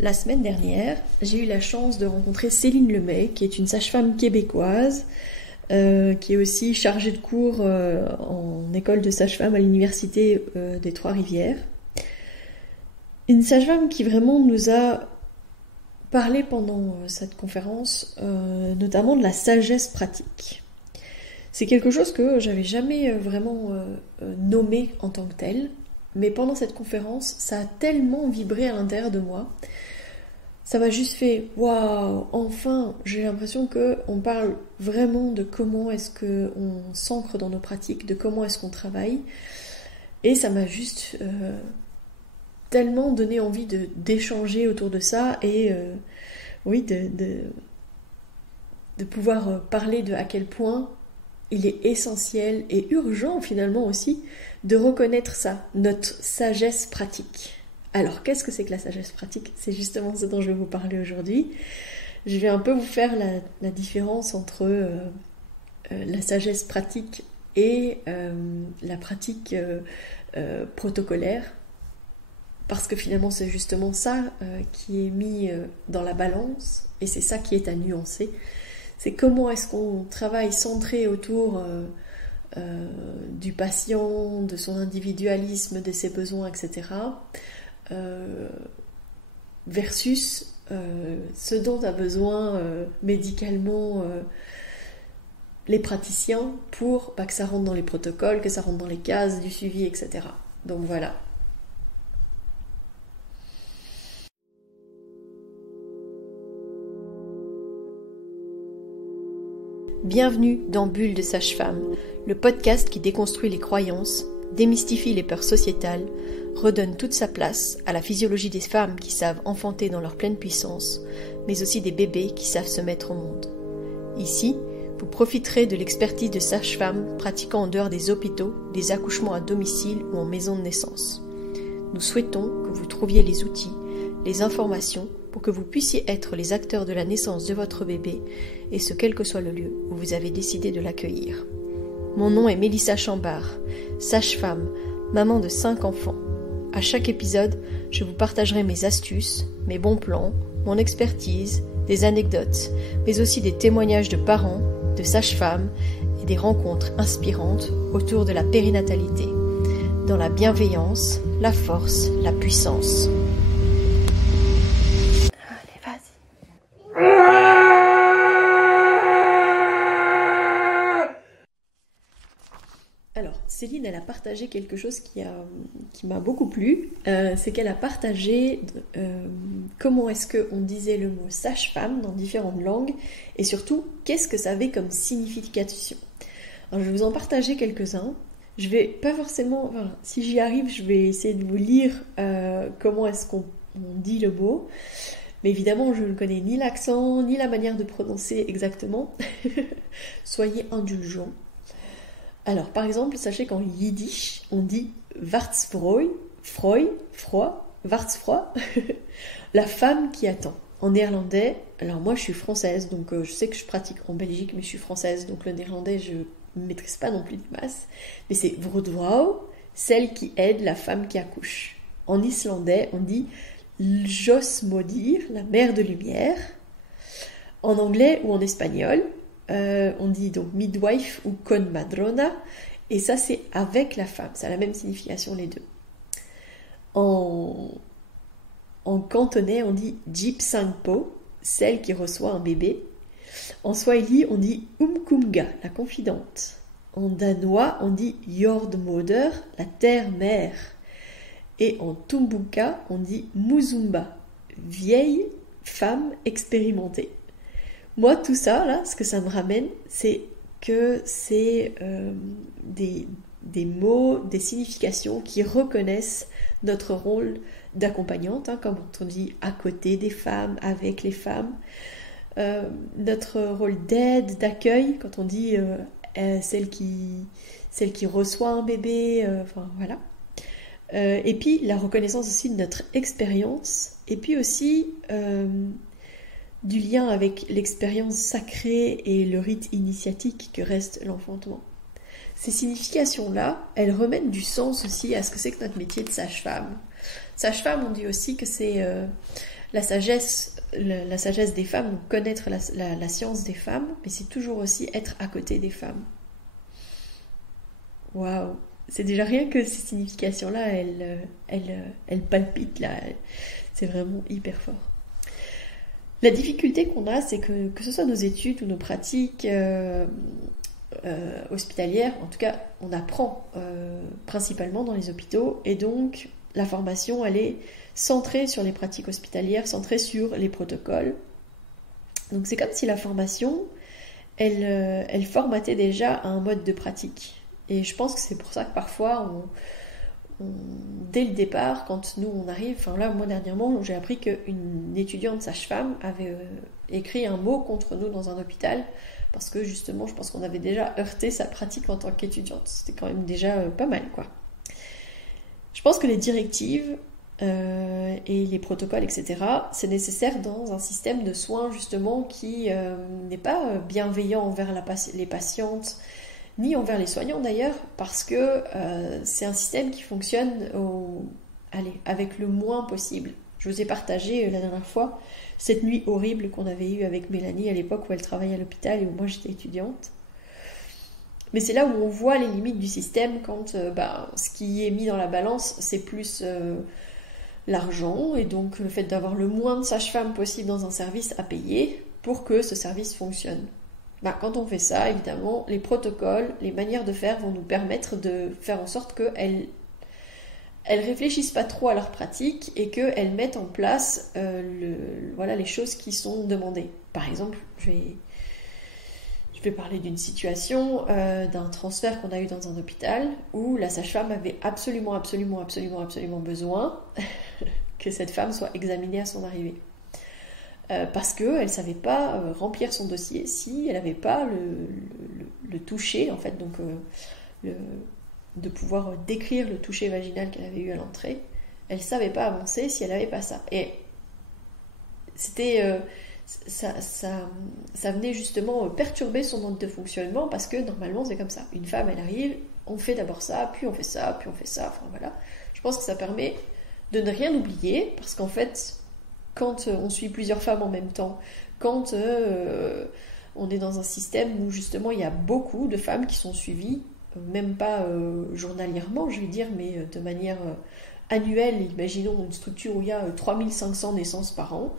La semaine dernière, j'ai eu la chance de rencontrer Céline Lemay, qui est une sage-femme québécoise, qui est aussi chargée de cours en école de sage-femme à l'université des Trois-Rivières. Une sage-femme qui vraiment nous a parlé pendant cette conférence, notamment de la sagesse pratique. C'est quelque chose que j'avais jamais vraiment nommé en tant que tel, mais pendant cette conférence, ça a tellement vibré à l'intérieur de moi. Ça m'a juste fait « Waouh !» Enfin, j'ai l'impression qu'on parle vraiment de comment est-ce qu'on s'ancre dans nos pratiques, de comment est-ce qu'on travaille. Et ça m'a juste tellement donné envie d'échanger autour de ça et de pouvoir parler de à quel point il est essentiel et urgent finalement aussi de reconnaître ça, notre sagesse pratique. Alors, qu'est-ce que c'est que la sagesse pratique ? C'est justement ce dont je vais vous parler aujourd'hui. Je vais un peu vous faire la différence entre la sagesse pratique et la pratique protocolaire. Parce que finalement, c'est justement ça qui est mis dans la balance et c'est ça qui est à nuancer. C'est comment est-ce qu'on travaille centré autour du patient, de son individualisme, de ses besoins, etc. Versus ce dont a besoin médicalement les praticiens pour que ça rentre dans les protocoles, que ça rentre dans les cases du suivi, etc. Donc voilà. Bienvenue dans Bulle de Sage-Femme, le podcast qui déconstruit les croyances, démystifie les peurs sociétales, redonne toute sa place à la physiologie des femmes qui savent enfanter dans leur pleine puissance, mais aussi des bébés qui savent se mettre au monde. Ici, vous profiterez de l'expertise de sages-femmes pratiquant en dehors des hôpitaux, des accouchements à domicile ou en maison de naissance. Nous souhaitons que vous trouviez les outils, les informations pour que vous puissiez être les acteurs de la naissance de votre bébé, et ce quel que soit le lieu où vous avez décidé de l'accueillir. Mon nom est Mélissa Chambard, sage-femme, maman de 5 enfants. À chaque épisode, je vous partagerai mes astuces, mes bons plans, mon expertise, des anecdotes, mais aussi des témoignages de parents, de sages-femmes et des rencontres inspirantes autour de la périnatalité, dans la bienveillance, la force, la puissance. Allez, vas-y. Alors, Céline, elle a partagé quelque chose qui m'a beaucoup plu. C'est qu'elle a partagé comment est-ce qu'on disait le mot sage-femme dans différentes langues et surtout, qu'est-ce que ça avait comme signification. Alors, je vais vous en partager quelques-uns. Je vais pas forcément... Enfin, si j'y arrive, je vais essayer de vous lire comment est-ce qu'on dit le mot. Mais évidemment, je ne connais ni l'accent, ni la manière de prononcer exactement. Soyez indulgents. Alors, par exemple, sachez qu'en yiddish, on dit Wartsfreu, Wartsfreu, la femme qui attend. En néerlandais, alors moi je suis française, donc je sais que je pratique en Belgique, mais je suis française, donc le néerlandais je ne maîtrise pas non plus de masse. Mais c'est Vroedvrouw, celle qui aide la femme qui accouche. En islandais, on dit Ljósmóðir, la mère de lumière. En anglais ou en espagnol, on dit donc midwife ou comadrona, et ça c'est avec la femme, ça a la même signification les deux. En cantonais, on dit Jipsangpo, celle qui reçoit un bébé. En swahili, on dit Umkunga, la confidente. En danois, on dit Jordmoder, la terre-mère. Et en tumbuka, on dit Muzumba, vieille femme expérimentée. Moi, tout ça, là, ce que ça me ramène, c'est que c'est des mots, des significations qui reconnaissent notre rôle d'accompagnante, comme on dit à côté des femmes, avec les femmes. Notre rôle d'aide, d'accueil, quand on dit celle qui reçoit un bébé, enfin voilà. Et puis la reconnaissance aussi de notre expérience, et puis aussi du lien avec l'expérience sacrée et le rite initiatique que reste l'enfantement. Ces significations-là, elles remettent du sens aussi à ce que c'est que notre métier de sage-femme. Sage-femme, on dit aussi que c'est la sagesse des femmes, donc connaître la science des femmes, mais c'est toujours aussi être à côté des femmes. Waouh! C'est déjà rien que ces significations-là, elles palpitent là. C'est vraiment hyper fort. La difficulté qu'on a, c'est que ce soit nos études ou nos pratiques hospitalières, en tout cas, on apprend principalement dans les hôpitaux, et donc la formation, elle est centrée sur les pratiques hospitalières, centrée sur les protocoles. Donc c'est comme si la formation, elle formatait déjà un mode de pratique. Et je pense que c'est pour ça que parfois, dès le départ, quand nous on arrive, enfin là, moi dernièrement, j'ai appris qu'une étudiante sage-femme avait écrit un mot contre nous dans un hôpital, parce que justement, je pense qu'on avait déjà heurté sa pratique en tant qu'étudiante. C'était quand même déjà pas mal, quoi. Je pense que les directives et les protocoles, etc., c'est nécessaire dans un système de soins, justement, qui n'est pas bienveillant envers les patientes, ni envers les soignants d'ailleurs, parce que c'est un système qui fonctionne avec le moins possible. Je vous ai partagé la dernière fois cette nuit horrible qu'on avait eue avec Mélanie à l'époque où elle travaillait à l'hôpital et où moi j'étais étudiante. Mais c'est là où on voit les limites du système quand ce qui est mis dans la balance, c'est plus l'argent, et donc le fait d'avoir le moins de sages-femmes possible dans un service à payer pour que ce service fonctionne. Quand on fait ça, évidemment, les protocoles, les manières de faire vont nous permettre de faire en sorte qu'elles réfléchissent pas trop à leur pratique et qu'elles mettent en place les choses qui sont demandées. Par exemple, je vais parler d'une situation, d'un transfert qu'on a eu dans un hôpital où la sage-femme avait absolument besoin que cette femme soit examinée à son arrivée. Parce qu'elle ne savait pas remplir son dossier si elle n'avait pas le toucher, en fait, donc de pouvoir décrire le toucher vaginal qu'elle avait eu à l'entrée. Elle ne savait pas avancer si elle n'avait pas ça. Et c'était... ça venait justement perturber son mode de fonctionnement, parce que normalement c'est comme ça. Une femme, elle arrive, on fait d'abord ça, puis on fait ça, puis on fait ça, enfin voilà. Je pense que ça permet de ne rien oublier, parce qu'en fait, quand on suit plusieurs femmes en même temps, quand on est dans un système où justement il y a beaucoup de femmes qui sont suivies, même pas journalièrement, je vais dire, mais de manière annuelle. Imaginons une structure où il y a 3500 naissances par an.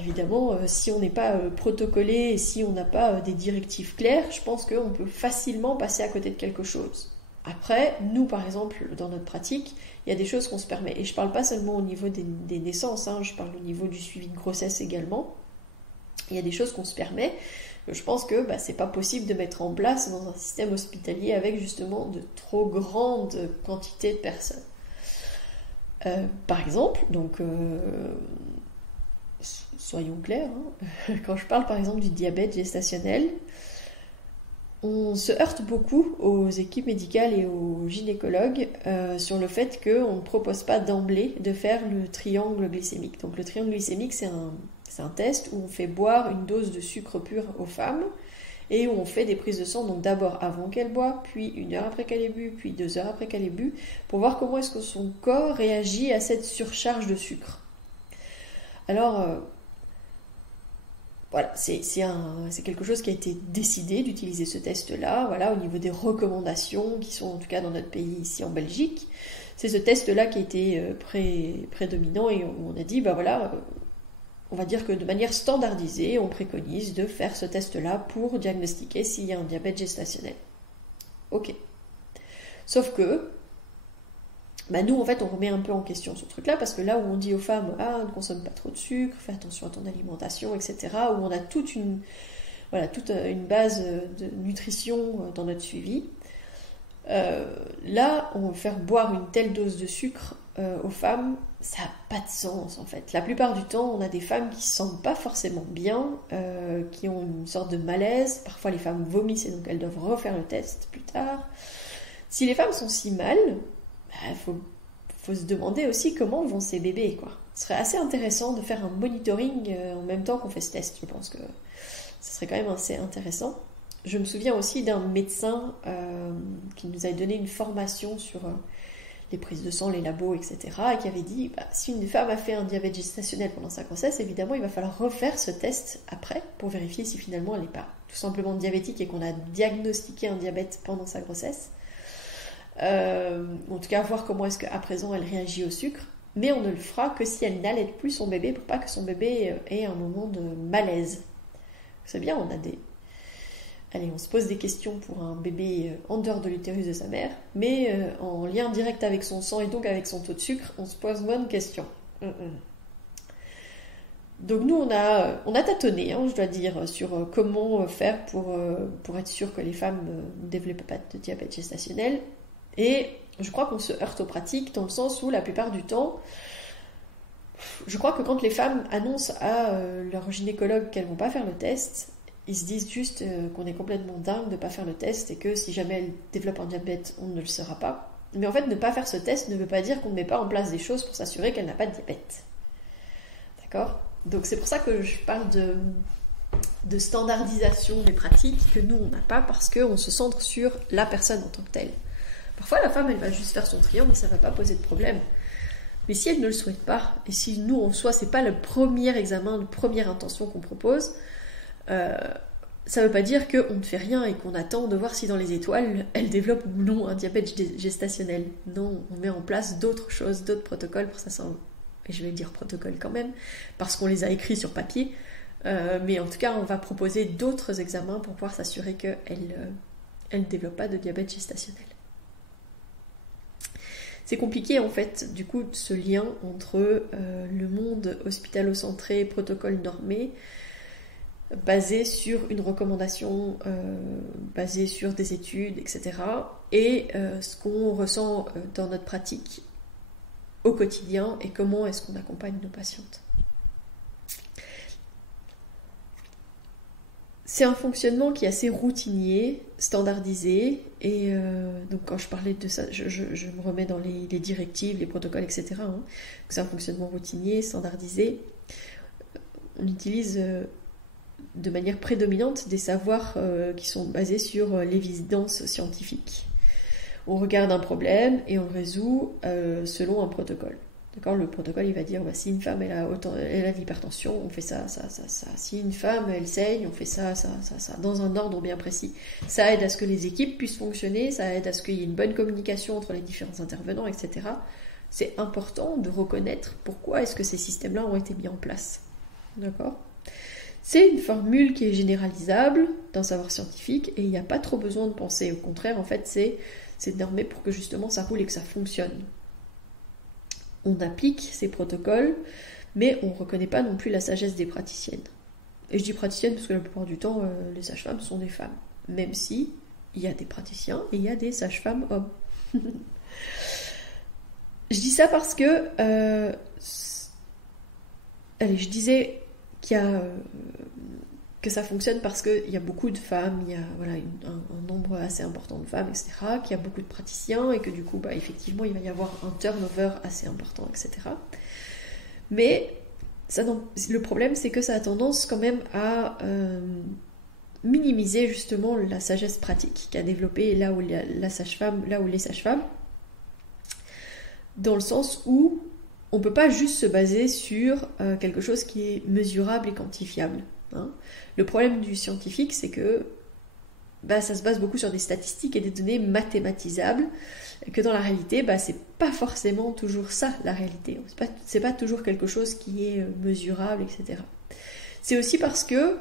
Évidemment, si on n'est pas protocolé et si on n'a pas des directives claires, je pense qu'on peut facilement passer à côté de quelque chose. Après, nous, par exemple, dans notre pratique, il y a des choses qu'on se permet. Et je ne parle pas seulement au niveau des naissances, je parle au niveau du suivi de grossesse également. Il y a des choses qu'on se permet. Je pense que c'est pas possible de mettre en place dans un système hospitalier avec justement de trop grandes quantités de personnes. Par exemple, donc... soyons clairs, quand je parle par exemple du diabète gestationnel, on se heurte beaucoup aux équipes médicales et aux gynécologues sur le fait qu'on ne propose pas d'emblée de faire le triangle glycémique. Donc le triangle glycémique, c'est un test où on fait boire une dose de sucre pur aux femmes et où on fait des prises de sang, donc d'abord avant qu'elle boive, puis 1 heure après qu'elle ait bu, puis 2 heures après qu'elle ait bu, pour voir comment est-ce que son corps réagit à cette surcharge de sucre. Alors, voilà, c'est quelque chose qui a été décidé d'utiliser ce test-là, voilà, au niveau des recommandations qui sont en tout cas dans notre pays ici en Belgique. C'est ce test-là qui a été prédominant et on a dit, on va dire que de manière standardisée, on préconise de faire ce test-là pour diagnostiquer s'il y a un diabète gestationnel. Ok. Sauf que, nous, en fait, on remet un peu en question ce truc-là, parce que là où on dit aux femmes, ne consomme pas trop de sucre, fais attention à ton alimentation, etc., où on a toute une base de nutrition dans notre suivi, là, on va faire boire une telle dose de sucre aux femmes, ça n'a pas de sens, en fait. La plupart du temps, on a des femmes qui ne se sentent pas forcément bien, qui ont une sorte de malaise, parfois les femmes vomissent et donc elles doivent refaire le test plus tard. Si les femmes sont si mal... faut se demander aussi comment vont ces bébés, quoi. Ce serait assez intéressant de faire un monitoring en même temps qu'on fait ce test. Je pense que ce serait quand même assez intéressant. Je me souviens aussi d'un médecin qui nous a donné une formation sur les prises de sang, les labos, etc., et qui avait dit, si une femme a fait un diabète gestationnel pendant sa grossesse, évidemment, il va falloir refaire ce test après pour vérifier si finalement elle n'est pas tout simplement diabétique et qu'on a diagnostiqué un diabète pendant sa grossesse. En tout cas, voir comment est-ce qu'à présent elle réagit au sucre. Mais on ne le fera que si elle n'allait plus son bébé pour pas que son bébé ait un moment de malaise. C'est bien, on se pose des questions pour un bébé en dehors de l'utérus de sa mère, mais en lien direct avec son sang et donc avec son taux de sucre, on se pose bonne question. Donc nous, on a tâtonné, je dois dire, sur comment faire pour être sûr que les femmes ne développent pas de diabète gestationnel. Et je crois qu'on se heurte aux pratiques dans le sens où la plupart du temps, je crois que quand les femmes annoncent à leur gynécologue qu'elles ne vont pas faire le test, ils se disent juste qu'on est complètement dingue de ne pas faire le test et que si jamais elles développent un diabète, on ne le saura pas. Mais en fait, ne pas faire ce test ne veut pas dire qu'on ne met pas en place des choses pour s'assurer qu'elle n'a pas de diabète. D'accord ? Donc c'est pour ça que je parle de standardisation des pratiques que nous, on n'a pas parce qu'on se centre sur la personne en tant que telle. Parfois, la femme, elle va juste faire son triangle et ça ne va pas poser de problème. Mais si elle ne le souhaite pas, et si nous, en soi, c'est pas le premier examen, la première intention qu'on propose, ça ne veut pas dire qu'on ne fait rien et qu'on attend de voir si dans les étoiles, elle développe ou non un diabète gestationnel. Non, on met en place d'autres choses, d'autres protocoles pour ça. Et je vais dire protocole quand même, parce qu'on les a écrits sur papier. Mais en tout cas, on va proposer d'autres examens pour pouvoir s'assurer qu'elle ne développe pas de diabète gestationnel. C'est compliqué en fait, du coup, ce lien entre le monde hospitalo-centré, protocole normé, basé sur une recommandation, basé sur des études, etc. Et ce qu'on ressent dans notre pratique au quotidien et comment est-ce qu'on accompagne nos patientes. C'est un fonctionnement qui est assez routinier, standardisé, et donc quand je parlais de ça, je me remets dans les directives, les protocoles, etc. C'est un fonctionnement routinier, standardisé. On utilise de manière prédominante des savoirs qui sont basés sur l'évidence scientifique. On regarde un problème et on le résout selon un protocole. D'accord, le protocole, il va dire, si une femme, elle a de l'hypertension, on fait ça, ça, ça, ça. Si une femme, elle saigne, on fait ça, ça, ça, ça, dans un ordre bien précis. Ça aide à ce que les équipes puissent fonctionner, ça aide à ce qu'il y ait une bonne communication entre les différents intervenants, etc. C'est important de reconnaître pourquoi est-ce que ces systèmes-là ont été mis en place. D'accord ? C'est une formule qui est généralisable d'un savoir scientifique et il n'y a pas trop besoin de penser. Au contraire, en fait, c'est normé pour que justement ça roule et que ça fonctionne. On applique ces protocoles, mais on ne reconnaît pas non plus la sagesse des praticiennes. Et je dis praticiennes parce que la plupart du temps, les sages-femmes sont des femmes. Même si il y a des praticiens et il y a des sages-femmes hommes. Je dis ça parce que... je disais qu'il y a... que ça fonctionne parce qu'il y a beaucoup de femmes, il y a un nombre assez important de femmes, etc., qu'il y a beaucoup de praticiens et que du coup, effectivement, il va y avoir un turnover assez important, etc. Mais le problème, c'est que ça a tendance quand même à minimiser justement la sagesse pratique qu'a développée là où les sages-femmes, dans le sens où on ne peut pas juste se baser sur quelque chose qui est mesurable et quantifiable. Le problème du scientifique, c'est que ça se base beaucoup sur des statistiques et des données mathématisables, et que dans la réalité, c'est pas forcément toujours ça, la réalité. C'est pas toujours quelque chose qui est mesurable, etc. C'est aussi parce que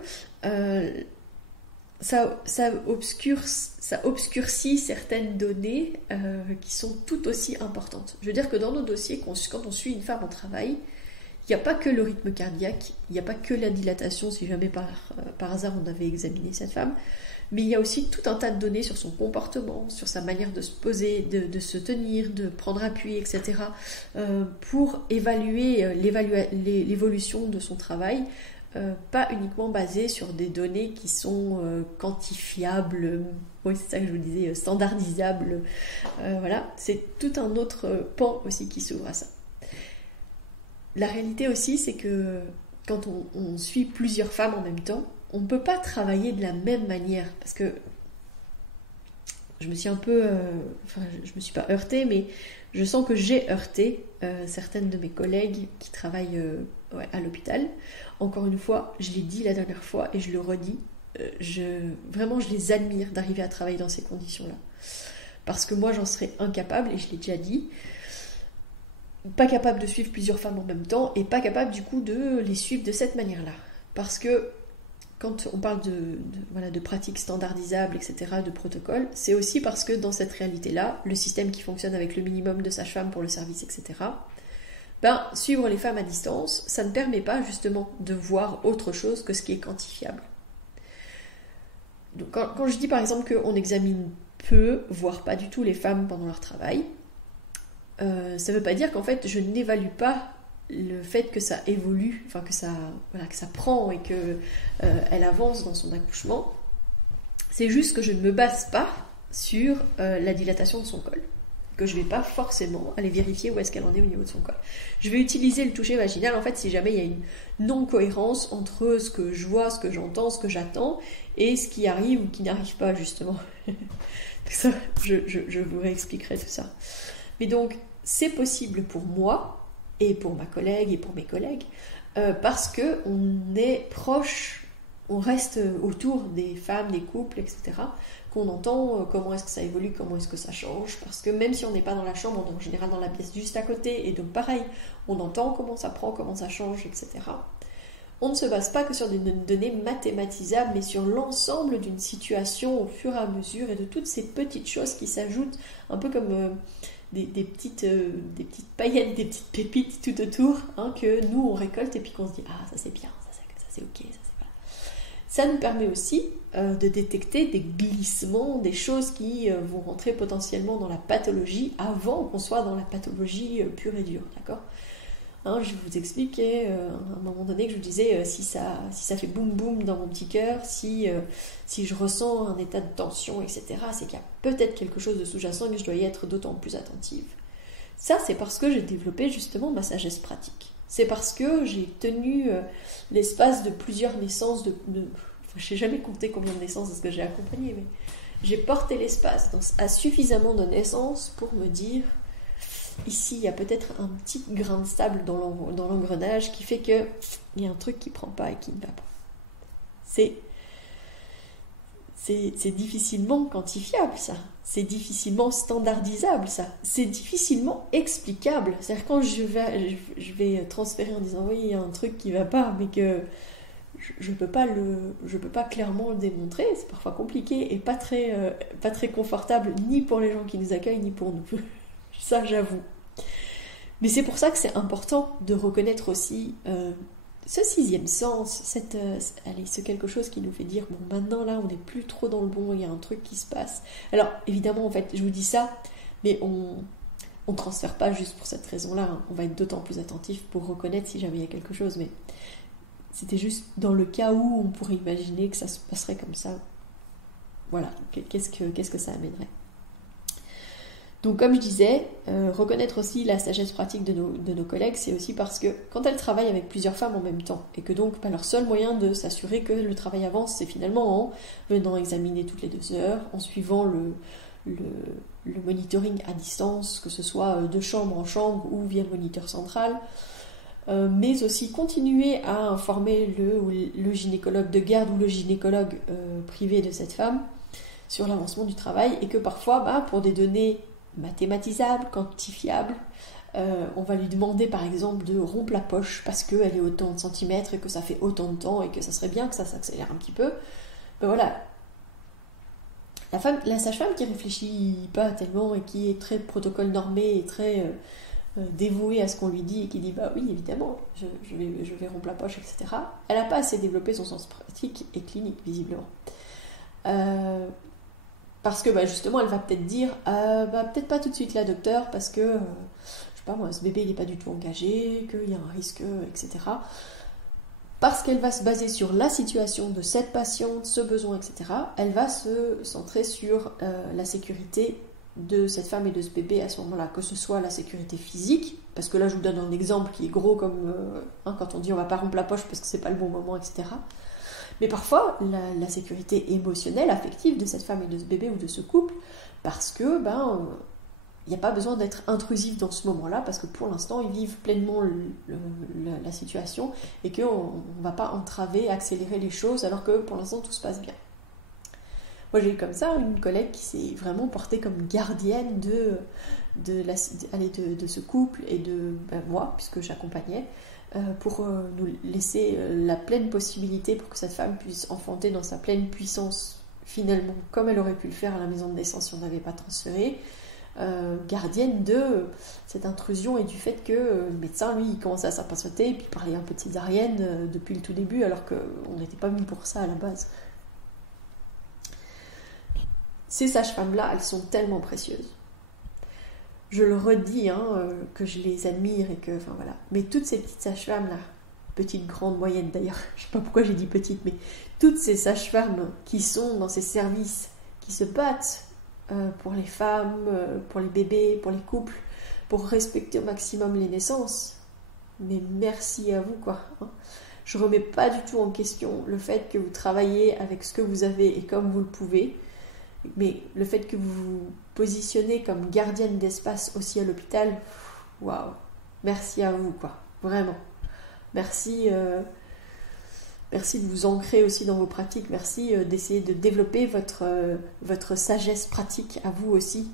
ça obscurcit certaines données qui sont tout aussi importantes. Je veux dire que dans nos dossiers, quand on suit une femme en travail, il n'y a pas que le rythme cardiaque, il n'y a pas que la dilatation, si jamais par hasard on avait examiné cette femme, mais il y a aussi tout un tas de données sur son comportement, sur sa manière de se poser, de se tenir, de prendre appui, etc., pour évaluer l'évolution de son travail, pas uniquement basée sur des données qui sont quantifiables, oui c'est ça que je vous disais, standardisables, voilà, c'est tout un autre pan aussi qui s'ouvre à ça. La réalité aussi, c'est que quand on suit plusieurs femmes en même temps, on ne peut pas travailler de la même manière. Parce que je me suis un peu... je me suis pas heurtée, mais je sens que j'ai heurté certaines de mes collègues qui travaillent à l'hôpital. Encore une fois, je l'ai dit la dernière fois et je le redis, vraiment je les admire d'arriver à travailler dans ces conditions-là. Parce que moi j'en serais incapable, et je l'ai déjà dit, pas capable de suivre plusieurs femmes en même temps et pas capable du coup de les suivre de cette manière-là. Parce que quand on parle de pratiques standardisables, etc., de protocoles, c'est aussi parce que dans cette réalité-là, le système qui fonctionne avec le minimum de sages-femmes pour le service, etc., suivre les femmes à distance, ça ne permet pas justement de voir autre chose que ce qui est quantifiable. Donc quand je dis par exemple qu'on examine peu, voire pas du tout les femmes pendant leur travail, ça ne veut pas dire qu'en fait je n'évalue pas le fait que ça évolue, enfin que ça prend et que elle avance dans son accouchement. C'est juste que je ne me base pas sur la dilatation de son col, que je ne vais pas forcément aller vérifier où est-ce qu'elle en est au niveau de son col. Je vais utiliser le toucher vaginal en fait si jamais il y a une non-cohérence entre ce que je vois, ce que j'entends, ce que j'attends et ce qui arrive ou qui n'arrive pas justement. Ça, je vous réexpliquerai tout ça. Mais donc c'est possible pour moi et pour ma collègue et pour mes collègues, parce qu'on est proche, on reste autour des femmes, des couples, etc., qu'on entend comment est-ce que ça évolue, comment est-ce que ça change, parce que même si on n'est pas dans la chambre, on est en général dans la pièce juste à côté, et donc pareil, on entend comment ça prend, comment ça change, etc. On ne se base pas que sur des données mathématisables, mais sur l'ensemble d'une situation au fur et à mesure, et de toutes ces petites choses qui s'ajoutent, un peu comme... Des petites paillettes, des petites pépites tout autour, que nous on récolte et puis qu'on se dit ça c'est bien, ça c'est ok, ça c'est pas. Ça nous permet aussi de détecter des glissements, des choses qui vont rentrer potentiellement dans la pathologie avant qu'on soit dans la pathologie pure et dure, d'accord ? Je vous expliquais à un moment donné que je vous disais si ça fait boum boum dans mon petit cœur, si je ressens un état de tension, etc., c'est qu'il y a peut-être quelque chose de sous-jacent et que je dois y être d'autant plus attentive. Ça, c'est parce que j'ai développé justement ma sagesse pratique. C'est parce que j'ai tenu l'espace de plusieurs naissances, je n'ai jamais compté combien de naissances est-ce que j'ai accompagné, mais j'ai porté l'espace à suffisamment de naissances pour me dire... Ici, il y a peut-être un petit grain de sable dans l'engrenage qui fait qu'il y a un truc qui ne prend pas et qui ne va pas. C'est difficilement quantifiable, ça. C'est difficilement standardisable, ça. C'est difficilement explicable. C'est-à-dire quand je vais transférer en disant « oui, il y a un truc qui ne va pas », mais que je ne peux pas clairement le démontrer, c'est parfois compliqué et pas très confortable, ni pour les gens qui nous accueillent, ni pour nous. Ça, j'avoue. Mais c'est pour ça que c'est important de reconnaître aussi ce sixième sens, ce quelque chose qui nous fait dire bon, maintenant là, on n'est plus trop dans le bon, il y a un truc qui se passe. Alors, évidemment, en fait, je vous dis ça, mais on ne transfère pas juste pour cette raison-là. On va être d'autant plus attentif pour reconnaître si jamais il y a quelque chose. Mais c'était juste dans le cas où on pourrait imaginer que ça se passerait comme ça. Voilà, qu'est-ce que ça amènerait ? Donc comme je disais, reconnaître aussi la sagesse pratique de nos collègues, c'est aussi parce que quand elles travaillent avec plusieurs femmes en même temps, et que donc leur seul moyen de s'assurer que le travail avance, c'est finalement en venant examiner toutes les 2 heures, en suivant le monitoring à distance, que ce soit de chambre en chambre ou via le moniteur central, mais aussi continuer à informer le gynécologue de garde ou le gynécologue privé de cette femme sur l'avancement du travail, et que parfois, pour des données mathématisable, quantifiable, on va lui demander par exemple de rompre la poche parce qu'elle est autant de centimètres et que ça fait autant de temps et que ça serait bien que ça s'accélère un petit peu. Voilà, la sage-femme qui réfléchit pas tellement et qui est très protocole normé et très dévouée à ce qu'on lui dit et qui dit oui évidemment je vais rompre la poche, etc., elle n'a pas assez développé son sens pratique et clinique visiblement. Parce que justement, elle va peut-être dire peut-être pas tout de suite là, docteur, parce que, je sais pas moi, ce bébé il n'est pas du tout engagé, qu'il y a un risque, etc. Parce qu'elle va se baser sur la situation de cette patiente, ce besoin, etc. Elle va se centrer sur la sécurité de cette femme et de ce bébé à ce moment-là, que ce soit la sécurité physique, parce que là je vous donne un exemple qui est gros comme quand on dit on va pas rompre la poche parce que c'est pas le bon moment, etc. Mais parfois, la sécurité émotionnelle, affective de cette femme et de ce bébé ou de ce couple parce que il n'y a pas besoin d'être intrusif dans ce moment-là, parce que pour l'instant, ils vivent pleinement la situation et qu'on ne va pas entraver, accélérer les choses, alors que pour l'instant, tout se passe bien. Moi, j'ai eu comme ça une collègue qui s'est vraiment portée comme gardienne de ce couple et de moi, puisque j'accompagnais, pour nous laisser la pleine possibilité pour que cette femme puisse enfanter dans sa pleine puissance, finalement, comme elle aurait pu le faire à la maison de naissance si on n'avait pas transféré, gardienne de cette intrusion et du fait que le médecin, lui, il commençait à s'impatienter et puis parlait un peu de césarienne depuis le tout début, alors qu'on n'était pas mis pour ça à la base. Ces sages-femmes-là, elles sont tellement précieuses. Je le redis, que je les admire et que, enfin voilà. Mais toutes ces petites sages-femmes-là, petites, grandes, moyennes d'ailleurs, je sais pas pourquoi j'ai dit petites, mais toutes ces sages-femmes qui sont dans ces services, qui se battent pour les femmes, pour les bébés, pour les couples, pour respecter au maximum les naissances. Mais merci à vous, quoi. Je remets pas du tout en question le fait que vous travaillez avec ce que vous avez et comme vous le pouvez. Mais le fait que vous vous positionnez comme gardienne d'espace aussi à l'hôpital, waouh, merci à vous, quoi, vraiment. Merci, merci de vous ancrer aussi dans vos pratiques, merci d'essayer de développer votre sagesse pratique à vous aussi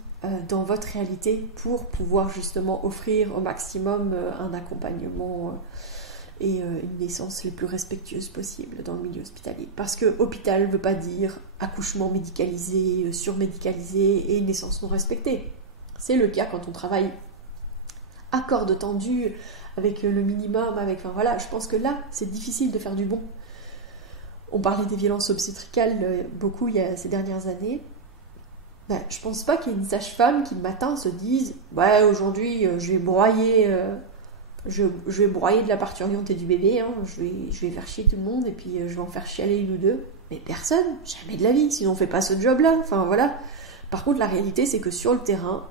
dans votre réalité pour pouvoir justement offrir au maximum un accompagnement et une naissance les plus respectueuses possible dans le milieu hospitalier. Parce que hôpital ne veut pas dire accouchement médicalisé, surmédicalisé et naissance non respectée. C'est le cas quand on travaille à corde tendue, avec le minimum, enfin voilà, je pense que là, c'est difficile de faire du bon. On parlait des violences obstétricales beaucoup ces dernières années. Je pense pas qu'il y ait une sage-femme qui le matin se dise « Ouais, aujourd'hui, je vais broyer... Je vais broyer de la parturiente et du bébé, je vais faire chier tout le monde et puis je vais en faire chialer une ou deux. Mais personne, jamais de la vie, sinon on fait pas ce job-là. Enfin voilà. Par contre, la réalité, c'est que sur le terrain,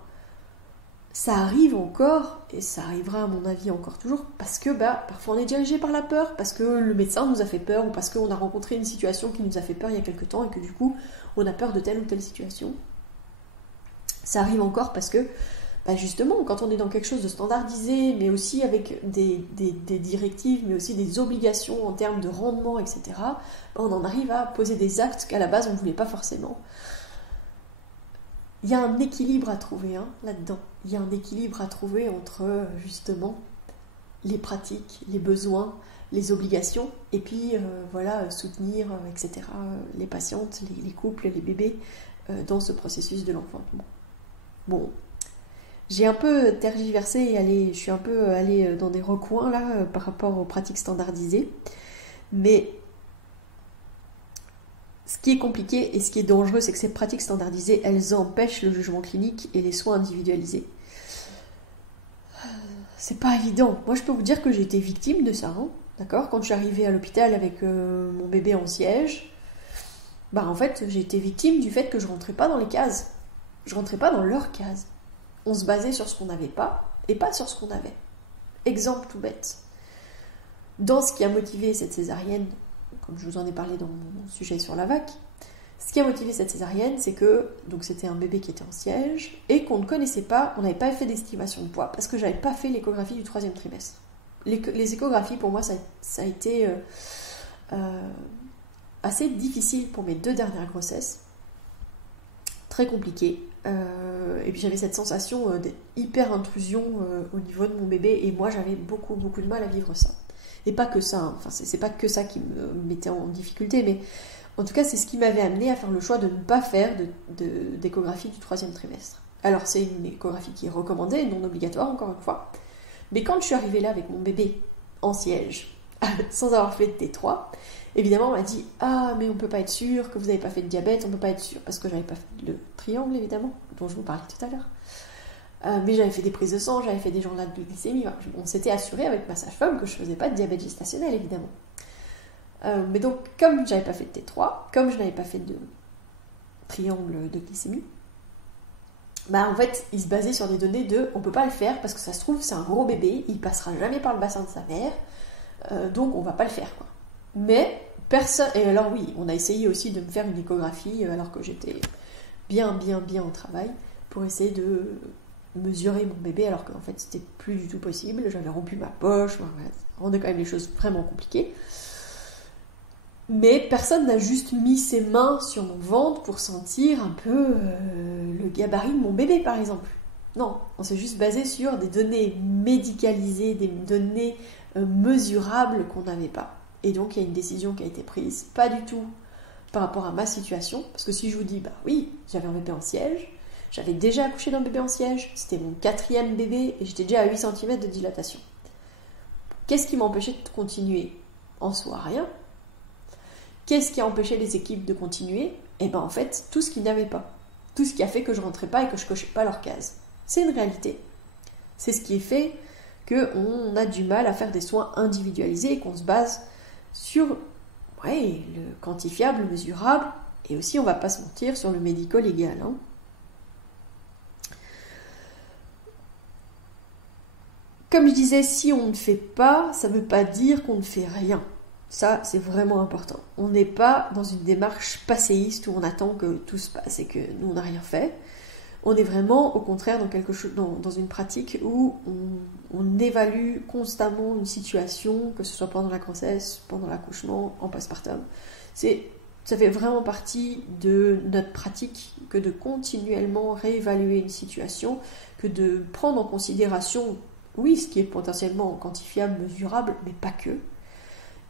ça arrive encore, et ça arrivera à mon avis encore toujours, parce que parfois on est dirigé par la peur, parce que le médecin nous a fait peur, ou parce qu'on a rencontré une situation qui nous a fait peur il y a quelque temps, et que du coup, on a peur de telle ou telle situation. Ça arrive encore parce que justement, quand on est dans quelque chose de standardisé, mais aussi avec des directives, mais aussi des obligations en termes de rendement, etc., on en arrive à poser des actes qu'à la base on ne voulait pas forcément. Il y a un équilibre à trouver là-dedans. Il y a un équilibre à trouver entre justement les pratiques, les besoins, les obligations, et puis soutenir, etc., les patientes, les couples, les bébés dans ce processus de l'enfantement. Bon. J'ai un peu tergiversé et je suis un peu allée dans des recoins là par rapport aux pratiques standardisées. Mais ce qui est compliqué et ce qui est dangereux, c'est que ces pratiques standardisées, elles empêchent le jugement clinique et les soins individualisés. C'est pas évident. Moi, je peux vous dire que j'ai été victime de ça. D'accord ? Quand je suis arrivée à l'hôpital avec mon bébé en siège, en fait, j'ai été victime du fait que je rentrais pas dans les cases. Je rentrais pas dans leurs cases. On se basait sur ce qu'on n'avait pas et pas sur ce qu'on avait. Exemple tout bête. Dans ce qui a motivé cette césarienne, comme je vous en ai parlé dans mon sujet sur la VAC, ce qui a motivé cette césarienne, c'est que c'était un bébé qui était en siège et qu'on ne connaissait pas, on n'avait pas fait d'estimation de poids parce que j'avais pas fait l'échographie du 3e trimestre. Les échographies, pour moi, ça a été assez difficile pour mes 2 dernières grossesses. Très compliqué. Et puis j'avais cette sensation d'hyper intrusion au niveau de mon bébé et moi j'avais beaucoup de mal à vivre ça. Et pas que ça, c'est pas que ça qui me mettait en difficulté, mais en tout cas c'est ce qui m'avait amené à faire le choix de ne pas faire d'échographie du 3e trimestre. Alors c'est une échographie qui est recommandée, non obligatoire encore une fois, mais quand je suis arrivée là avec mon bébé en siège, sans avoir fait de T3, évidemment, on m'a dit « Ah, mais on ne peut pas être sûr que vous n'avez pas fait de diabète, on ne peut pas être sûr. » Parce que je n'avais pas fait le triangle, évidemment, dont je vous parlais tout à l'heure. Mais j'avais fait des prises de sang, j'avais fait des journaux de glycémie. On s'était assuré avec ma sage-femme que je ne faisais pas de diabète gestationnel, évidemment. Mais donc, comme je n'avais pas fait de T3, comme je n'avais pas fait de triangle de glycémie, en fait, il se basait sur des données de « On ne peut pas le faire parce que ça se trouve, c'est un gros bébé, il ne passera jamais par le bassin de sa mère, donc on ne va pas le faire, quoi. » Mais personne. Et alors oui, on a essayé aussi de me faire une échographie alors que j'étais bien au travail pour essayer de mesurer mon bébé, alors qu'en fait c'était plus du tout possible. J'avais rompu ma poche, voilà, ça rendait quand même les choses vraiment compliquées. Mais personne n'a juste mis ses mains sur mon ventre pour sentir un peu le gabarit de mon bébé, par exemple. Non, on s'est juste basé sur des données médicalisées, des données mesurables qu'on n'avait pas. Et donc il y a une décision qui a été prise, pas du tout par rapport à ma situation, parce que si je vous dis, bah oui, j'avais un bébé en siège, j'avais déjà accouché d'un bébé en siège, c'était mon 4e bébé, et j'étais déjà à 8 cm de dilatation. Qu'est-ce qui m'empêchait de continuer? En soi, rien. Qu'est-ce qui a empêché les équipes de continuer? Eh bien en fait, tout ce qu'ils n'avaient pas. Tout ce qui a fait que je rentrais pas et que je cochais pas leur case. C'est une réalité. C'est ce qui fait qu'on a du mal à faire des soins individualisés et qu'on se base sur le quantifiable, le mesurable, et aussi, on va pas se mentir, sur le médico-légal. Hein. Comme je disais, si on ne fait pas, ça ne veut pas dire qu'on ne fait rien. Ça, c'est vraiment important. On n'est pas dans une démarche passéiste où on attend que tout se passe et que nous, on n'a rien fait. On est vraiment, au contraire, dans une pratique où on évalue constamment une situation, que ce soit pendant la grossesse, pendant l'accouchement, en postpartum. Ça fait vraiment partie de notre pratique que de continuellement réévaluer une situation, que de prendre en considération, oui, ce qui est potentiellement quantifiable, mesurable, mais pas que,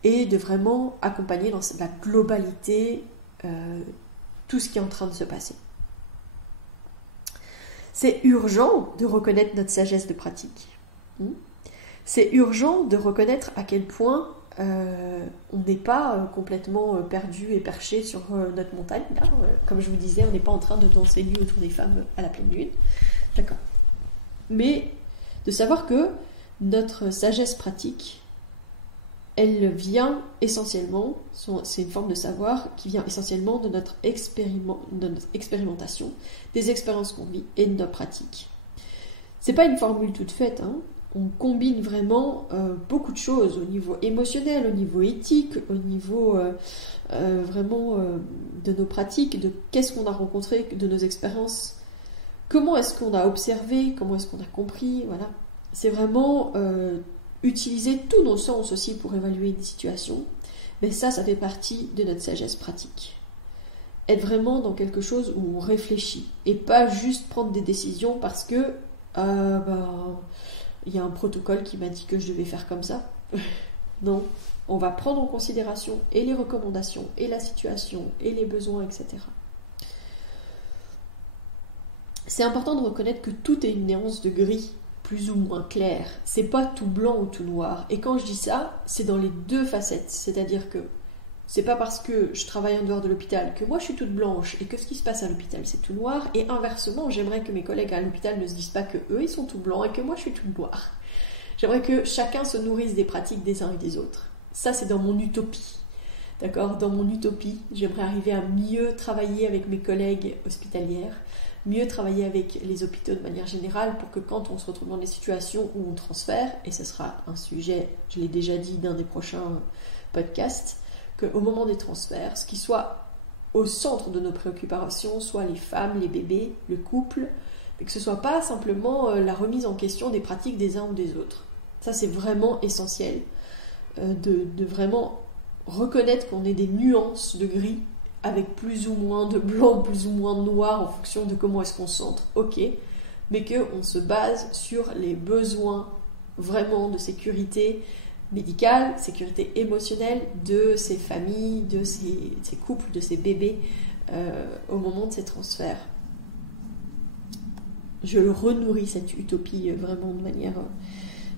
et de vraiment accompagner dans la globalité tout ce qui est en train de se passer. C'est urgent de reconnaître notre sagesse de pratique. C'est urgent de reconnaître à quel point on n'est pas complètement perdu et perché sur notre montagne. Là. Comme je vous disais, on n'est pas en train de danser nu autour des femmes à la pleine lune. D'accord. Mais de savoir que notre sagesse pratique, elle vient essentiellement, c'est une forme de savoir qui vient essentiellement de notre expérimentation, des expériences qu'on vit et de nos pratiques. C'est pas une formule toute faite, hein. On combine vraiment beaucoup de choses au niveau émotionnel, au niveau éthique, au niveau vraiment de nos pratiques, de qu'est-ce qu'on a rencontré, de nos expériences, comment est-ce qu'on a observé, comment est-ce qu'on a compris, voilà. C'est vraiment utiliser tous nos sens aussi pour évaluer une situation, mais ça fait partie de notre sagesse pratique. Être vraiment dans quelque chose où on réfléchit et pas juste prendre des décisions parce que il y a un protocole qui m'a dit que je devais faire comme ça. Non, on va prendre en considération et les recommandations, et la situation, et les besoins, etc. C'est important de reconnaître que tout est une nuance de gris, plus ou moins clair. C'est pas tout blanc ou tout noir. Et quand je dis ça, c'est dans les deux facettes. C'est-à-dire que c'est pas parce que je travaille en dehors de l'hôpital que moi je suis toute blanche et que ce qui se passe à l'hôpital c'est tout noir. Et inversement, j'aimerais que mes collègues à l'hôpital ne se disent pas que eux ils sont tout blancs et que moi je suis toute noire. J'aimerais que chacun se nourrisse des pratiques des uns et des autres. Ça c'est dans mon utopie. D'accord ? Dans mon utopie, j'aimerais arriver à mieux travailler avec mes collègues hospitalières, mieux travailler avec les hôpitaux de manière générale pour que quand on se retrouve dans des situations où on transfère, et ce sera un sujet, je l'ai déjà dit dans des prochains podcasts, qu'au moment des transferts, ce qui soit au centre de nos préoccupations, soit les femmes, les bébés, le couple, et que ce ne soit pas simplement la remise en question des pratiques des uns ou des autres. Ça, c'est vraiment essentiel, de vraiment reconnaître qu'on ait des nuances de gris, avec plus ou moins de blanc, plus ou moins de noir, en fonction de comment est-ce qu'on se centre, ok, mais qu'on se base sur les besoins vraiment de sécurité médicale, sécurité émotionnelle de ces familles, de ces couples, de ces bébés au moment de ces transferts. Je renourris cette utopie vraiment de manière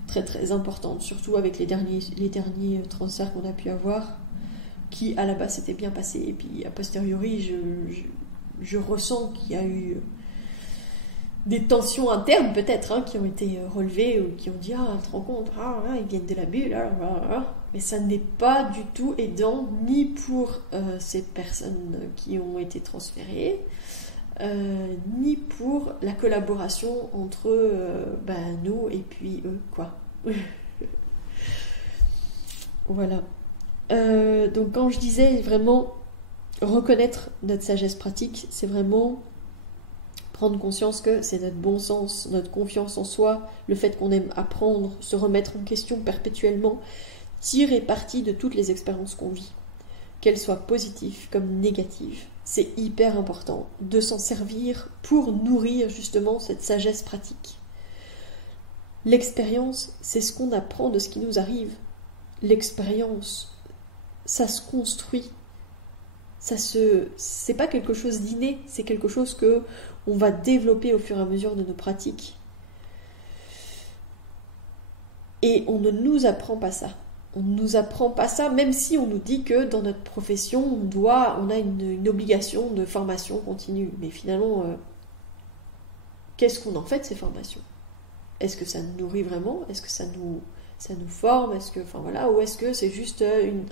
très très importante, surtout avec les derniers transferts qu'on a pu avoir, qui à la base s'était bien passé, et puis a posteriori je ressens qu'il y a eu des tensions internes peut-être qui ont été relevées ou qui ont dit tu te rends compte, ils viennent de la bulle, mais ça n'est pas du tout aidant ni pour ces personnes qui ont été transférées ni pour la collaboration entre nous et puis eux quoi. Voilà. Donc quand je disais vraiment reconnaître notre sagesse pratique, c'est vraiment Prendre conscience que c'est notre bon sens, notre confiance en soi, le fait qu'on aime apprendre, se remettre en question perpétuellement, tirer parti de toutes les expériences qu'on vit, qu'elles soient positives comme négatives. C'est hyper important de s'en servir pour nourrir justement cette sagesse pratique. L'expérience, c'est ce qu'on apprend de ce qui nous arrive. L'expérience, ça se construit. C'est pas quelque chose d'inné, c'est quelque chose que on va développer au fur et à mesure de nos pratiques. Et on ne nous apprend pas ça. On ne nous apprend pas ça, même si on nous dit que dans notre profession, on a une obligation de formation continue. Mais finalement, qu'est-ce qu'on en fait de ces formations ? Est-ce que ça nous nourrit vraiment ? Est-ce que ça nous forme ? Ou est-ce que c'est juste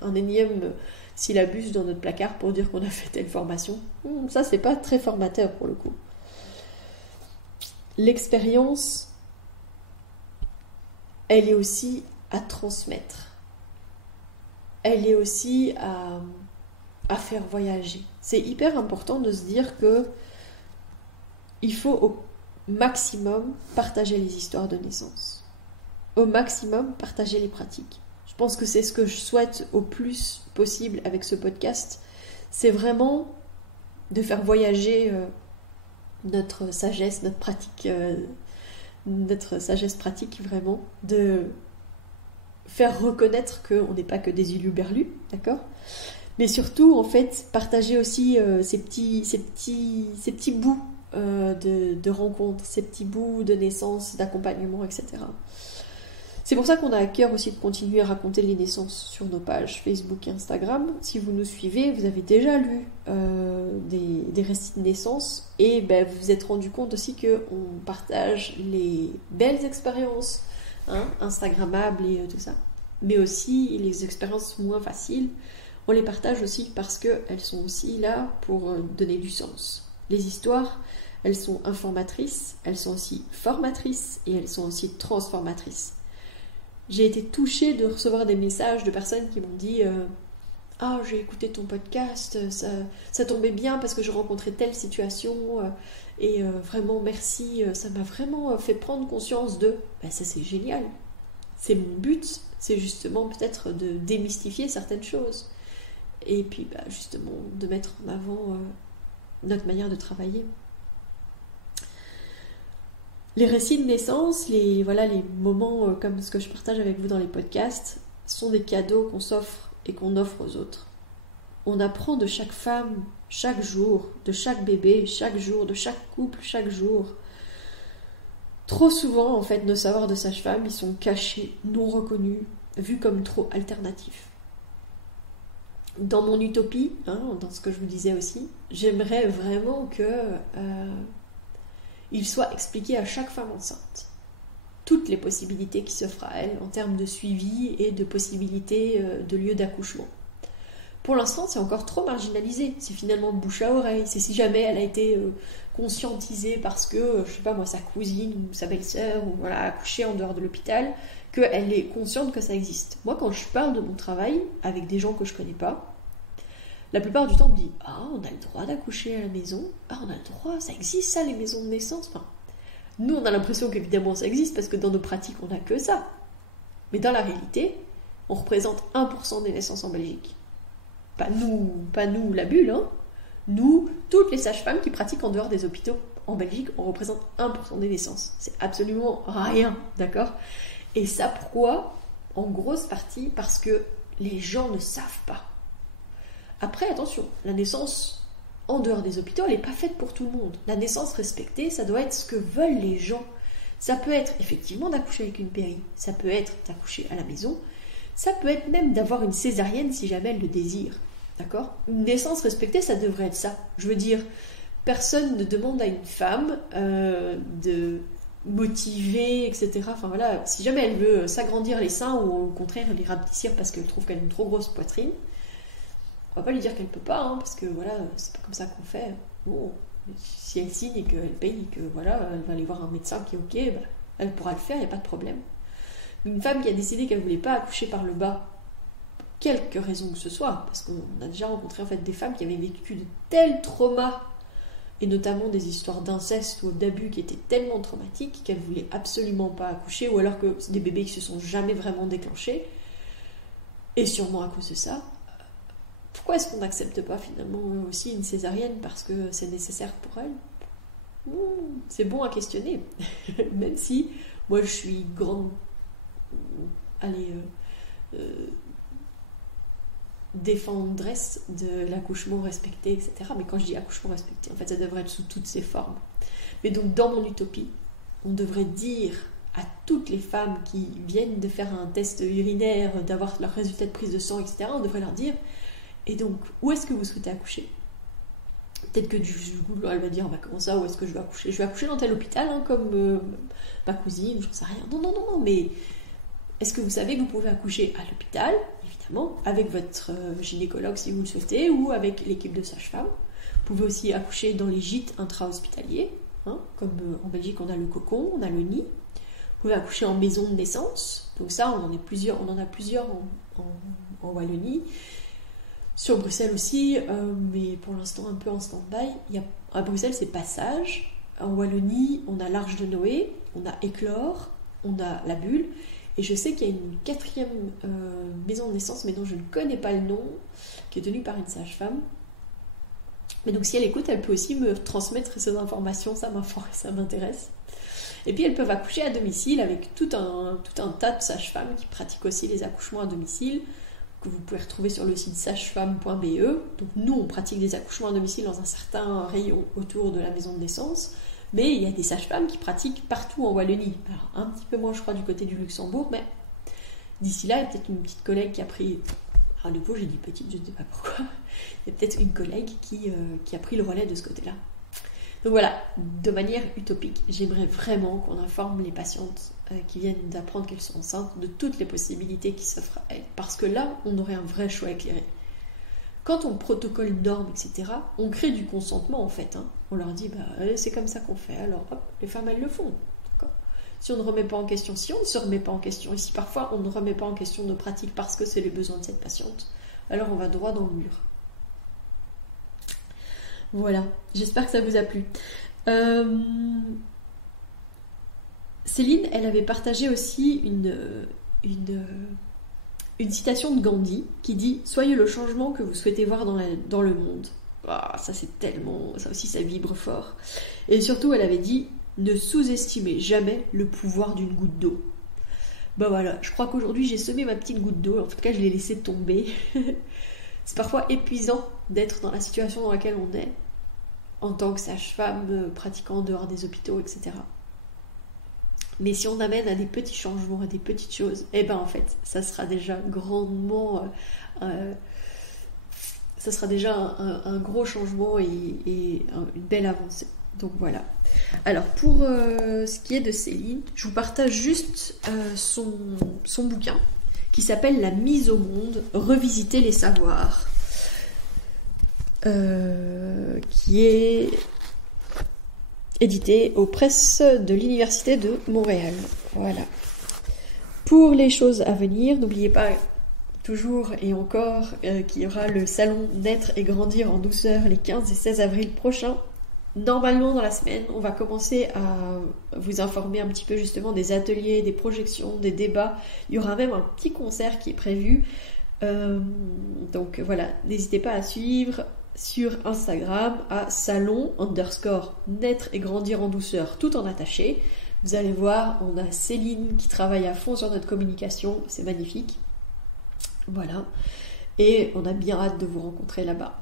un énième syllabus dans notre placard pour dire qu'on a fait telle formation ? Ça, c'est pas très formateur pour le coup. L'expérience, elle est aussi à transmettre. Elle est aussi à faire voyager. C'est hyper important de se dire que il faut au maximum partager les histoires de naissance. Au maximum partager les pratiques. Je pense que c'est ce que je souhaite au plus possible avec ce podcast. C'est vraiment de faire voyager notre sagesse, notre sagesse pratique, vraiment, de faire reconnaître qu'on n'est pas que des huluberlus, d'accord ? Mais surtout, en fait, partager aussi ces petits bouts de rencontres, ces petits bouts de naissance, d'accompagnement, etc. C'est pour ça qu'on a à cœur aussi de continuer à raconter les naissances sur nos pages Facebook et Instagram. Si vous nous suivez, vous avez déjà lu des récits de naissance et vous vous êtes rendu compte aussi qu'on partage les belles expériences Instagrammables et tout ça, mais aussi les expériences moins faciles. On les partage aussi parce qu'elles sont aussi là pour donner du sens. Les histoires, elles sont informatrices, elles sont aussi formatrices et elles sont aussi transformatrices. J'ai été touchée de recevoir des messages de personnes qui m'ont dit « Ah, j'ai écouté ton podcast, ça tombait bien parce que je rencontrais telle situation et vraiment merci, ça m'a vraiment fait prendre conscience de... » Ça c'est génial. C'est mon but, c'est justement peut-être de démystifier certaines choses. Et puis justement de mettre en avant notre manière de travailler. Les récits de naissance, les moments comme ce que je partage avec vous dans les podcasts, sont des cadeaux qu'on s'offre et qu'on offre aux autres. On apprend de chaque femme, chaque jour, de chaque bébé, chaque jour, de chaque couple, chaque jour. Trop souvent, en fait, nos savoirs de sage-femme, ils sont cachés, non reconnus, vus comme trop alternatifs. Dans mon utopie, dans ce que je vous disais aussi, j'aimerais vraiment que il soit expliqué à chaque femme enceinte toutes les possibilités qui s'offrent à elle en termes de suivi et de possibilités de lieu d'accouchement. Pour l'instant, c'est encore trop marginalisé. C'est finalement bouche à oreille. C'est si jamais elle a été conscientisée parce que, je sais pas moi, sa cousine ou sa belle-sœur a accouché en dehors de l'hôpital, qu'elle est consciente que ça existe. Moi, quand je parle de mon travail avec des gens que je connais pas, la plupart du temps, on me dit « Ah, on a le droit d'accoucher à la maison. Ah, on a le droit, ça existe ça, les maisons de naissance. » Nous, on a l'impression qu'évidemment ça existe parce que dans nos pratiques, on n'a que ça. Mais dans la réalité, on représente 1% des naissances en Belgique. Pas nous, la bulle, Nous, toutes les sages-femmes qui pratiquent en dehors des hôpitaux en Belgique, on représente 1% des naissances. C'est absolument rien, d'accord ? Et ça, pourquoi ? En grosse partie parce que les gens ne savent pas. Après, attention, la naissance en dehors des hôpitaux, elle n'est pas faite pour tout le monde. La naissance respectée, ça doit être ce que veulent les gens. Ça peut être effectivement d'accoucher avec une péri, ça peut être d'accoucher à la maison, ça peut être même d'avoir une césarienne si jamais elle le désire. D'accord ? Une naissance respectée, ça devrait être ça. Je veux dire, personne ne demande à une femme de motiver, etc. Si jamais elle veut s'agrandir les seins ou au contraire les rapetisser parce qu'elle trouve qu'elle a une trop grosse poitrine, on va pas lui dire qu'elle peut pas, parce que c'est pas comme ça qu'on fait. Bon, si elle signe et qu'elle paye, et que elle va aller voir un médecin qui est ok, elle pourra le faire, il n'y a pas de problème. Une femme qui a décidé qu'elle voulait pas accoucher par le bas, quelque raison que ce soit, parce qu'on a déjà rencontré en fait des femmes qui avaient vécu de tels traumas et notamment des histoires d'inceste ou d'abus qui étaient tellement traumatiques qu'elles voulaient absolument pas accoucher, ou alors que c'est des bébés qui se sont jamais vraiment déclenchés, et sûrement à cause de ça. Pourquoi est-ce qu'on n'accepte pas finalement aussi une césarienne parce que c'est nécessaire pour elle? C'est bon à questionner, même si moi je suis grande, défendresse de l'accouchement respecté, etc. Mais quand je dis accouchement respecté, en fait, ça devrait être sous toutes ses formes. Mais donc, dans mon utopie, on devrait dire à toutes les femmes qui viennent de faire un test urinaire, d'avoir leur résultat de prise de sang, etc., on devrait leur dire, et donc, où est-ce que vous souhaitez accoucher? Peut-être que du coup, elle va dire, comment ça, où est-ce que je vais accoucher? Je vais accoucher dans tel hôpital, comme ma cousine, j'en sais rien. Non, mais est-ce que vous savez que vous pouvez accoucher à l'hôpital, évidemment, avec votre gynécologue si vous le souhaitez, ou avec l'équipe de sage-femme. Vous pouvez aussi accoucher dans les gîtes intra-hospitaliers, comme en Belgique on a le cocon, on a le nid. Vous pouvez accoucher en maison de naissance, donc ça on en a plusieurs en Wallonie. Sur Bruxelles aussi, mais pour l'instant un peu en stand-by. À Bruxelles c'est Passage, en Wallonie on a l'Arche de Noé, on a Éclore, on a la Bulle. Et je sais qu'il y a une 4e maison de naissance, mais dont je ne connais pas le nom, qui est tenue par une sage-femme. Mais donc si elle écoute, elle peut aussi me transmettre ces informations, ça m'intéresse. Et puis elles peuvent accoucher à domicile avec tout un tas de sages-femmes qui pratiquent aussi les accouchements à domicile, que vous pouvez retrouver sur le site sagefemme.be. Donc nous, on pratique des accouchements à domicile dans un certain rayon autour de la maison de naissance. Mais il y a des sages-femmes qui pratiquent partout en Wallonie. Alors, un petit peu moins, je crois, du côté du Luxembourg, mais d'ici là, il y a peut-être une petite collègue qui a pris... À nouveau, j'ai dit petite, je ne sais pas pourquoi. Il y a peut-être une collègue qui a pris le relais de ce côté-là. Donc voilà, de manière utopique, j'aimerais vraiment qu'on informe les patientes qui viennent d'apprendre qu'elles sont enceintes de toutes les possibilités qui s'offrent à elles. Parce que là, on aurait un vrai choix éclairé. Quand on protocole une norme, etc., on crée du consentement en fait. On leur dit, c'est comme ça qu'on fait, alors hop, les femmes elles le font. D'accord ? Si on ne remet pas en question, si on ne se remet pas en question, et si parfois on ne remet pas en question nos pratiques parce que c'est les besoins de cette patiente, alors on va droit dans le mur. Voilà, j'espère que ça vous a plu. Céline, elle avait partagé aussi une citation de Gandhi qui dit « Soyez le changement que vous souhaitez voir dans le monde ». Ça c'est tellement... Ça aussi, ça vibre fort. Et surtout, elle avait dit « Ne sous-estimez jamais le pouvoir d'une goutte d'eau ». Voilà, je crois qu'aujourd'hui, j'ai semé ma petite goutte d'eau. En tout cas, je l'ai laissée tomber. C'est parfois épuisant d'être dans la situation dans laquelle on est, en tant que sage-femme, pratiquant en dehors des hôpitaux, etc. Mais si on amène à des petits changements, à des petites choses, en fait, ça sera déjà grandement... ça sera déjà un gros changement et une belle avancée. Donc voilà. Alors pour ce qui est de Céline, je vous partage juste son bouquin qui s'appelle La mise au monde, revisiter les savoirs, qui est édité aux presses de l'Université de Montréal. Voilà. Pour les choses à venir, n'oubliez pas toujours et encore qu'il y aura le salon Naître et Grandir en douceur les 15 et 16 avril prochains. Normalement, dans la semaine, on va commencer à vous informer un petit peu justement des ateliers, des projections, des débats. Il y aura même un petit concert qui est prévu. Donc voilà, n'hésitez pas à suivre sur Instagram à salon_naître et grandir en douceur, tout en attaché. Vous allez voir, on a Céline qui travaille à fond sur notre communication, c'est magnifique. Voilà, et on a bien hâte de vous rencontrer là-bas.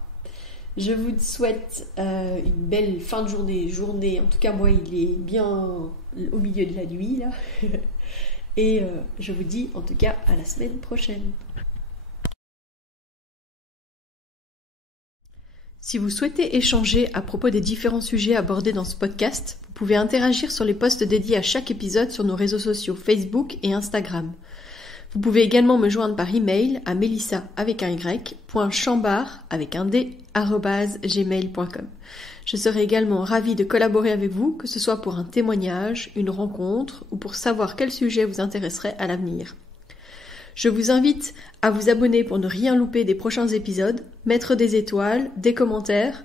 Je vous souhaite une belle fin de journée, en tout cas moi il est bien au milieu de la nuit là, et je vous dis en tout cas à la semaine prochaine. Si vous souhaitez échanger à propos des différents sujets abordés dans ce podcast, vous pouvez interagir sur les posts dédiés à chaque épisode sur nos réseaux sociaux Facebook et Instagram. Vous pouvez également me joindre par email à melissa.chambard@gmail.com. Je serai également ravie de collaborer avec vous, que ce soit pour un témoignage, une rencontre ou pour savoir quel sujet vous intéresserait à l'avenir. Je vous invite à vous abonner pour ne rien louper des prochains épisodes, mettre des étoiles, des commentaires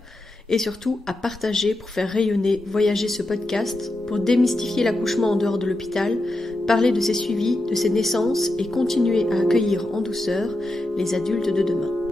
et surtout à partager pour faire rayonner, voyager ce podcast, pour démystifier l'accouchement en dehors de l'hôpital, parler de ses suivis, de ses naissances et continuer à accueillir en douceur les adultes de demain.